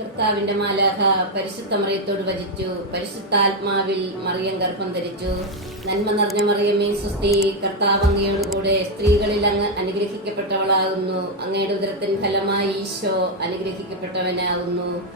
കർത്താവിന്റെ മാലാഖ പരിശുദ്ധ മറിയത്തോട് വചിച്ചു. പരിശുദ്ധാത്മാവിൽ മറിയം ഗർഭം ധരിച്ചു. നന്മ നിറഞ്ഞ മറിയമേ സ്വസ്തി, കർത്താവ് അങ്ങയോടുകൂടെ സ്ത്രീകളിൽ അങ്ങ് അനുഗ്രഹിക്കപ്പെട്ടവളാകുന്നു. അങ്ങയുടെ ഉദരത്തിൻ ഫലമായി ഈശോ അനുഗ്രഹിക്കപ്പെട്ടവനാകുന്നു.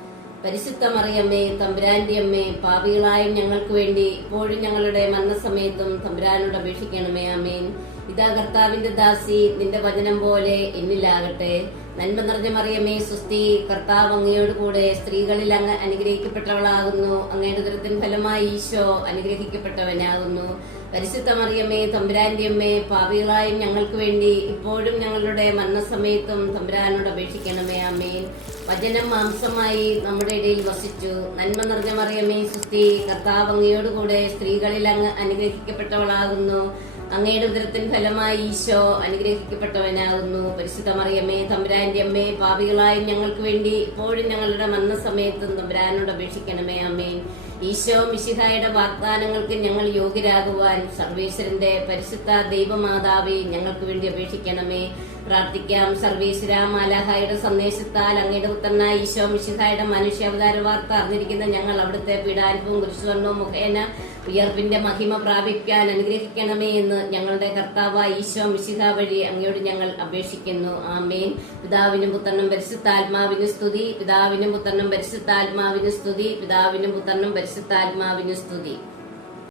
പരിശുദ്ധ മറിയമ്മേ, തമ്പുരാന്റെ അമ്മേ, പാപികളായ ഞങ്ങൾക്ക് വേണ്ടി ഇപ്പോഴും ഞങ്ങളുടെ മരണസമയത്തും തമ്പുരാനോട് അപേക്ഷിക്കണമേ. ആമേൻ. ഇതാ കർത്താവിന്റെ ദാസി, നിന്റെ വചനം പോലെ എന്നിലാകട്ടെ. നന്മ നിറഞ്ഞ മറിയമേ സ്വസ്തി, കർത്താവ് അങ്ങയോട് കൂടെ സ്ത്രീകളിൽ അങ്ങ് അനുഗ്രഹിക്കപ്പെട്ടവളാകുന്നു. അങ്ങയുടെ ഉദരത്തിൻ ഫലമായി ഈശോ അനുഗ്രഹിക്കപ്പെട്ടവനാകുന്നു. പരിശുദ്ധ മറിയമ്മേ, തമ്പുരാന്റെ അമ്മേ, പാപികളായ ഞങ്ങൾക്ക് വേണ്ടി ഇപ്പോഴും ഞങ്ങളുടെ മരണസമയത്തും തമ്പുരാനോട് അപേക്ഷിക്കണമേ. ആമേൻ. വചനം മാംസമായി നമ്മുടെ ഇടയിൽ വസിച്ചു. നന്മ നിറഞ്ഞ മറിയമേ സ്വസ്തി, കർത്താവ് അങ്ങയോട് കൂടെ സ്ത്രീകളിൽ അങ്ങ് അനുഗ്രഹിക്കപ്പെട്ടവളാകുന്നു. അങ്ങയുടെ ഉദരത്തിൻ ഫലമായി ഈശോ അനുഗ്രഹിക്കപ്പെട്ടവനാകുന്നു. പരിശുദ്ധ മറിയമ്മേ, തമ്പുരാന്റെ അമ്മേ, പാപികളായ ഞങ്ങൾക്ക് വേണ്ടി ഇപ്പോഴും ഞങ്ങളുടെ മരണസമയത്തും തമ്പുരാനോട് അപേക്ഷിക്കണമേ. ആമേൻ. ഈശോ മിശിഹായുടെ വാഗ്ദാനങ്ങൾക്ക് ഞങ്ങൾ യോഗ്യരാകുവാൻ സർവേശ്വരന്റെ പരിശുദ്ധ ദൈവമാതാവേ, ഞങ്ങൾക്ക് വേണ്ടി അപേക്ഷിക്കണമേ. പ്രാർത്ഥിക്കാം. സർവേശ്വര മാലാഖയുടെ സന്ദേശത്താൽ അങ്ങയുടെ പുത്രനായ ഈശോ മിശിഹായുടെ മനുഷ്യാവതാര വാർത്ത അറിഞ്ഞിരിക്കുന്ന ഞങ്ങൾ അവിടുത്തെ പീഡാനുഭവം കുരിശുമരണവും മുഖേന ഉയർപ്പിന്റെ മഹിമ പ്രാപിക്കാൻ അനുഗ്രഹിക്കണമേ എന്ന് ഞങ്ങളുടെ കർത്താവായ ഈശോ മിശിഹ വഴി അങ്ങയോട് ഞങ്ങൾ അപേക്ഷിക്കുന്നു. ആമേൻ. പിതാവിനും പുത്രനും പരിശുദ്ധാത്മാവിന് സ്തുതി. പിതാവിനും പുത്രനും പരിശുദ്ധാത്മാവിന് സ്തുതി. പിതാവിനും പുത്രനും പരിശുദ്ധാത്മാവിന് സ്തുതി.